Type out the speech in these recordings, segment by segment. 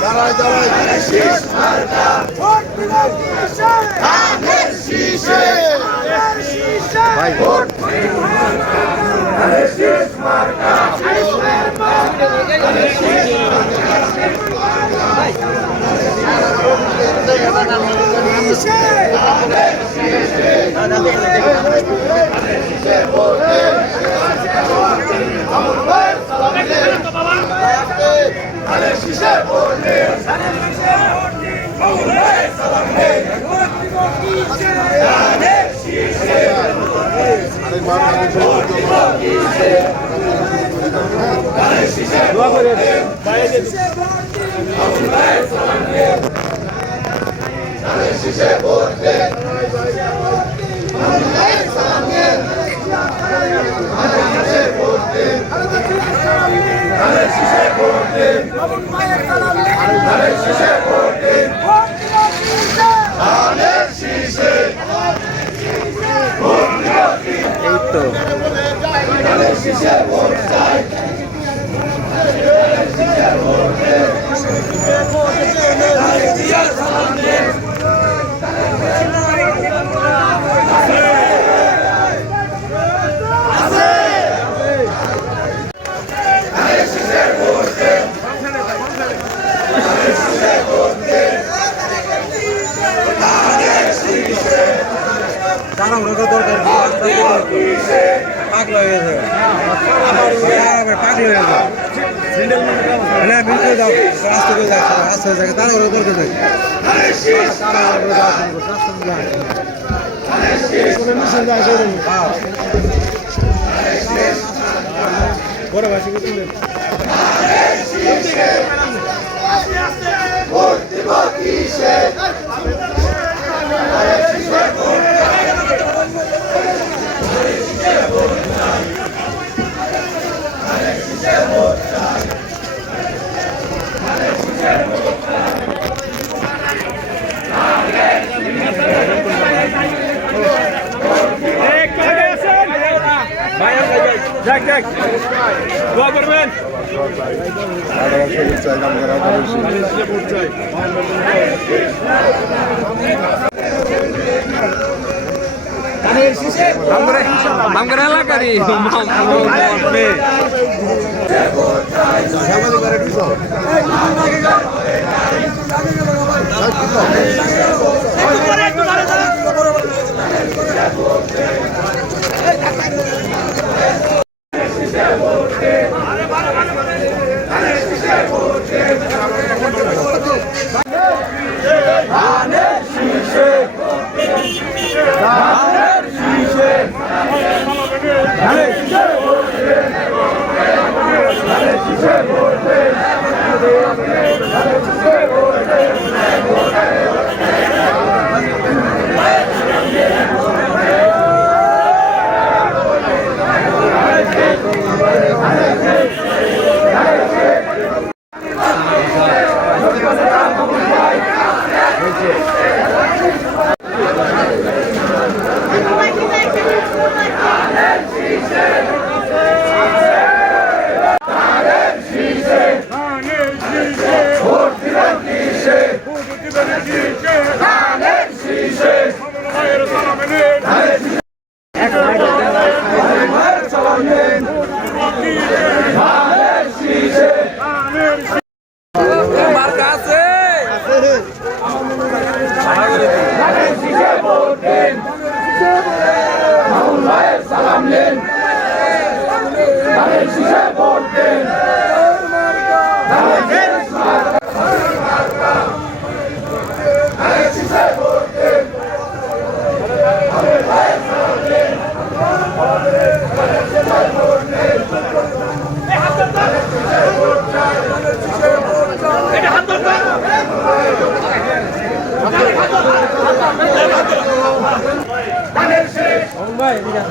দাঁড়ায় ভাই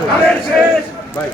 ধানের শেষ ভাই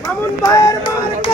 মামুন ভাইয়ের মার্কা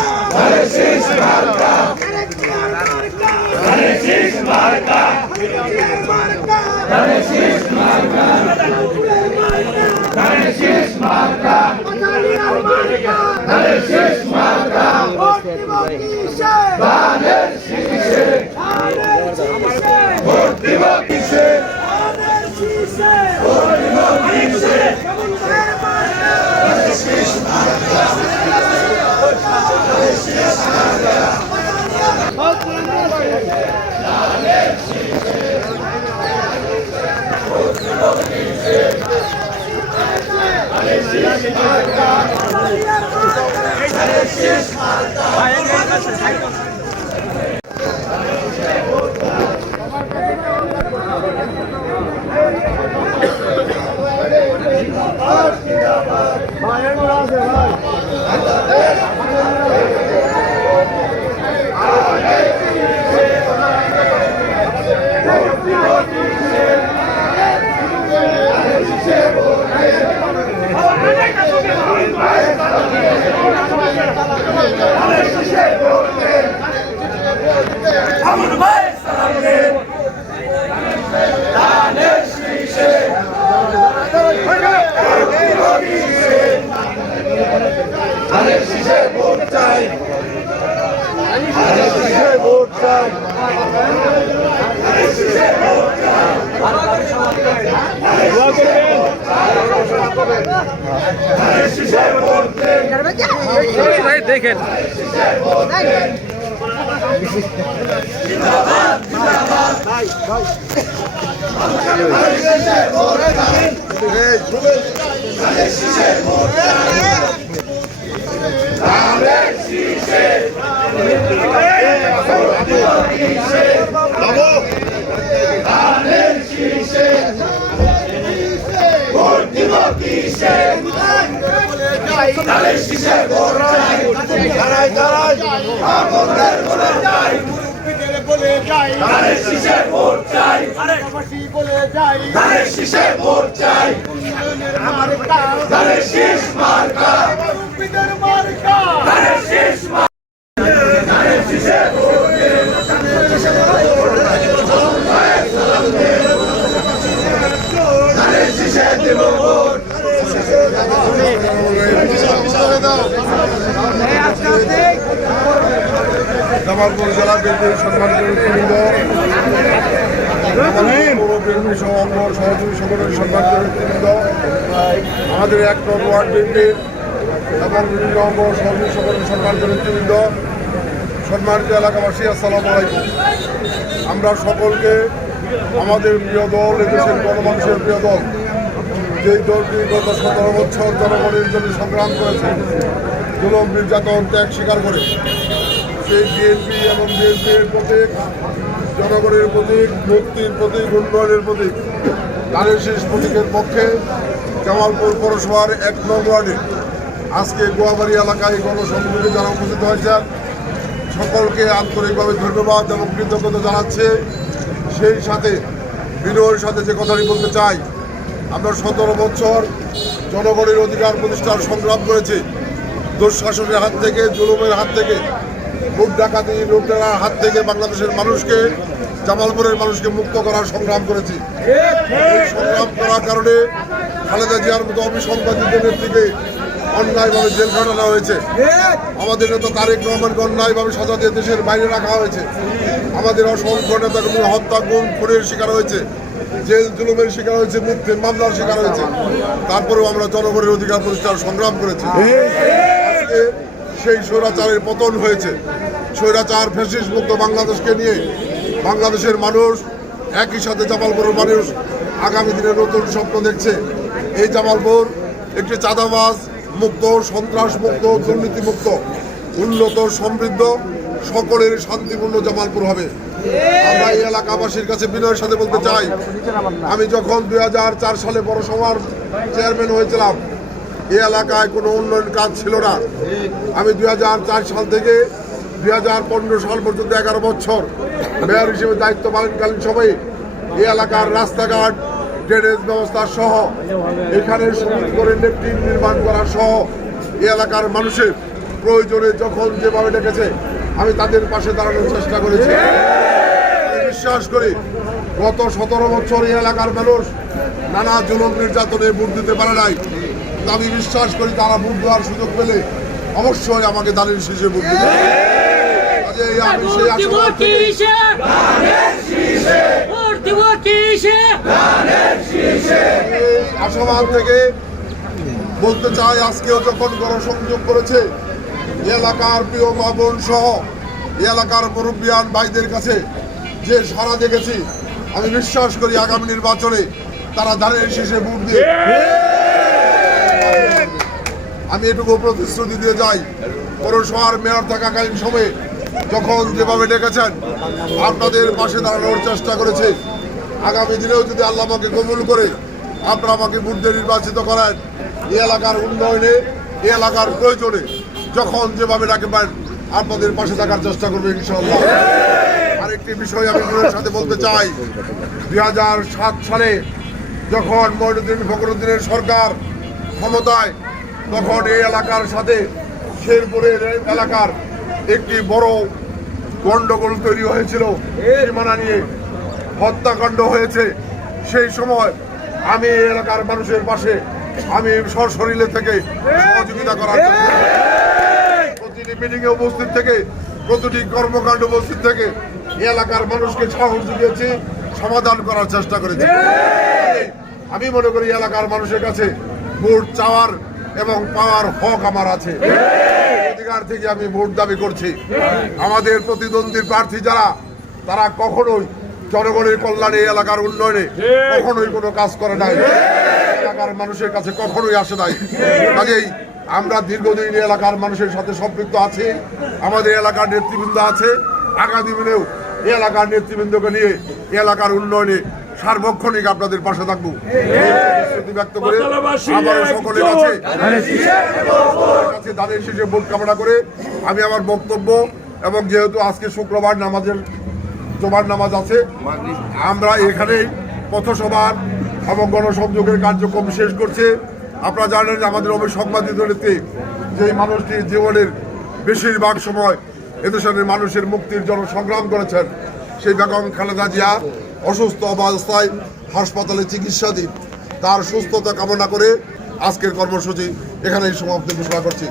দেখেন বলে যাই ভোট চাই বলে যাই ভোট চাই আমার শীষ মার্কা মুরব্বিদের মার্কা শীষ জামালপুর জেলা বিএনপির সম্মানিত নেতৃবৃন্দ, পৌর বিএনপি সহ অঙ্গ সহযোগী সংগঠনের সম্মানিত নেতৃবৃন্দ, আমাদের ১ নং ওয়ার্ড বিএনপির এবং বিভিন্ন অঙ্গ সহযোগী সংগঠনের সম্মানিত নেতৃবৃন্দ, সম্মানিত এলাকাবাসী, আসসালামু আলাইকুম। আমরা সকলকে আমাদের প্রিয় দল, এদেশের গণমানুষের প্রিয় দল, যেই দলটি গত ১৭ বছর জনগণের জন্য সংগ্রাম করেছে, জুলুম নির্যাতন ত্যাগ স্বীকার করে, সেই বিএনপি এবং বিএনপির প্রতীক, জনগণের প্রতীক, মুক্তির প্রতীক, উন্নয়নের প্রতীক, ধানের শীষ প্রতীকের পক্ষে জামালপুর পৌরসভার ১ নং ওয়ার্ডে আজকে গোয়াবাড়ি এলাকায় গণসংযোগে যারা উপস্থিত হয়েছেন সকলকে আন্তরিকভাবে ধন্যবাদ এবং কৃতজ্ঞতা জানাচ্ছে। সেই সাথে বিনয়ের সাথে যে কথাটি বলতে চাই, আমরা ১৭ বছর জনগণের অধিকার প্রতিষ্ঠার সংগ্রাম করেছি। দুঃশাসনের হাত থেকে, জুলুমের হাত থেকে, লুট ডাকাতি, লুটেরার হাত থেকে বাংলাদেশের মানুষকে, জামালপুরের মানুষকে মুক্ত করার সংগ্রাম করেছি। এই সংগ্রাম করার কারণে খালেদা জিয়ার মতো অবিসংবাদিতদের নেত্রীকে অন্যায়ভাবে জেল খাটানো হয়েছে। আমাদের নেতা তারেক রহমানকে অন্যায়ভাবে সাজা দিয়ে দেশের বাইরে রাখা হয়েছে। আমাদের অসংখ্য নেতাকর্মী হত্যা, গুম, খুনের শিকার হয়েছে, জেল জুলুমের শিকার হয়েছে, মিথ্যে মামলার শিকার হয়েছে। তারপরেও আমরা জনগণের অধিকার প্রতিষ্ঠার সংগ্রাম করেছি। আজকে সেই স্বৈরাচারের পতন হয়েছে। স্বৈরাচার ফ্যাসিস্ট মুক্ত বাংলাদেশকে নিয়ে বাংলাদেশের মানুষ, একই সাথে জামালপুরের মানুষ আগামী দিনে নতুন স্বপ্ন দেখছে। এই জামালপুর একটি চাঁদাবাজ মুক্ত, সন্ত্রাস মুক্ত, দুর্নীতি মুক্ত, উন্নত, সমৃদ্ধ, সকলের শান্তিপূর্ণ জামালপুর হবে। আমরা এই এলাকাবাসীর কাছে বিনয়ের সাথে বলতে চাই, আমি যখন ২০০৪ সালে পৌরসভার চেয়ারম্যান হয়েছিলাম, এই এলাকায় কোনো উন্নয়ন কাজ ছিল না। আমি ২০০৪ সাল থেকে ২০১৫ সাল পর্যন্ত ১১ বছর মেয়র হিসেবে দায়িত্ব পালনকালীন সময়ে এই এলাকার রাস্তাঘাট, ড্রেনেজ ব্যবস্থা সহ, এখানে সুন্দর করে লেট্রিন নির্মাণ করা সহ এই এলাকার মানুষের প্রয়োজনে যখন যেভাবে ডেকেছে আমি তাদের পাশে দাঁড়ানোর চেষ্টা করেছি। আমি বিশ্বাস করি গত ১৭ বছর এই এলাকার মানুষ নানা জুলুম নির্যাতনে ভোট দিতে পারে নাই। আমি বিশ্বাস করি তারা ভোট দেওয়ার সুযোগ পেলে অবশ্যই আমাকে ধানের শীষে ভোট দেবে। আমি সেই আশাবাদ থেকে বলতে চাই, আজকেও যখন গণসংযোগ করেছে এলাকার প্রিয় মা বোন সহ এলাকার মুরব্বিয়ান ভাইদের কাছে যে সাড়া দেখেছি, আমি বিশ্বাস করি আগামী নির্বাচনে তারা ধানের শীষে ভোট দিয়ে, আমি এটুকু প্রতিশ্রুতি দিয়ে যাই, পৌরসভার মেয়র থাকাকালীন সময়ে যখন যেভাবে ডেকেছেন আপনাদের পাশে দাঁড়ানোর চেষ্টা করেছে। আগামী দিনেও যদি আল্লাহ আমাকে কবুল করে আপনারা আমাকে ভোট দিয়ে নির্বাচিত করেন, এই এলাকার উন্নয়নে, এই এলাকার প্রয়োজনে যখন যেভাবে ডাকবেন আপনাদের পাশে থাকার চেষ্টা করবে ইনশাআল্লাহ। আরেকটি বিষয় আমি আপনাদের সাথে বলতে চাই, ২০০৭ সালে যখন মঈনুদ্দিন ফখরুদ্দিনের সরকার ক্ষমতায়, তখন এই এলাকার সাথে শেরপুরের এলাকার একটি বড় গন্ডগোল তৈরি হয়েছিল, সীমানা নিয়ে হত্যাকাণ্ড হয়েছে। সেই সময় আমি এই এলাকার মানুষের পাশে আমি সশরীরে থেকে সহযোগিতা করার জন্য প্রতিটি মিটিংয়ে উপস্থিত থেকে, প্রতিটি কর্মকাণ্ড উপস্থিত থেকে এই এলাকার মানুষকে সাহস জুগিয়েছি, সমাধান করার চেষ্টা করেছি। আমি মনে করি এলাকার মানুষের কাছে ভোট চাওয়ার এবং পাওয়ার হক আমার আছে, অধিকার থেকে আমি ভোট দাবি করছি। আমাদের প্রতিদ্বন্দ্বী প্রার্থী যারা, তারা কখনোই জনগণের কল্যাণে এলাকার উন্নয়নে কখনোই কোনো কাজ করে নাই, এলাকার মানুষের কাছে কখনোই আসে নাই। কাজেই আমরা দীর্ঘদিন এলাকার মানুষের সাথে সম্পৃক্ত আছি, আমাদের এলাকার নেতৃবৃন্দ আছে, আগামী দিনেও এই এলাকার নেতৃবৃন্দকে নিয়ে এলাকার উন্নয়নে সার্বক্ষণিক আপনাদের পাশে থাকবো ব্যক্ত করে আমার সকলের কাছে ধানের শীষে ভোট কামনা করে আমি আমার বক্তব্য, এবং যেহেতু আজকে শুক্রবার জুমার নামাজ আছে, আমরা এখানেই পথসভা এবং গণসংযোগের কার্যক্রম শেষ করছে। আপনারা জানেন আমাদের অবসংবাদিত নেত্রী যেই মানুষটির জীবনের বেশিরভাগ সময় এদেশের মানুষের মুক্তির জন্য সংগ্রাম করেছেন, সেই বেগম খালেদা জিয়া অসুস্থ অবস্থায় হাসপাতালে চিকিৎসাধীন। তার সুস্থতা কামনা করে আজকের কর্মসূচি এখানেই সমাপ্তি ঘোষণা করছি।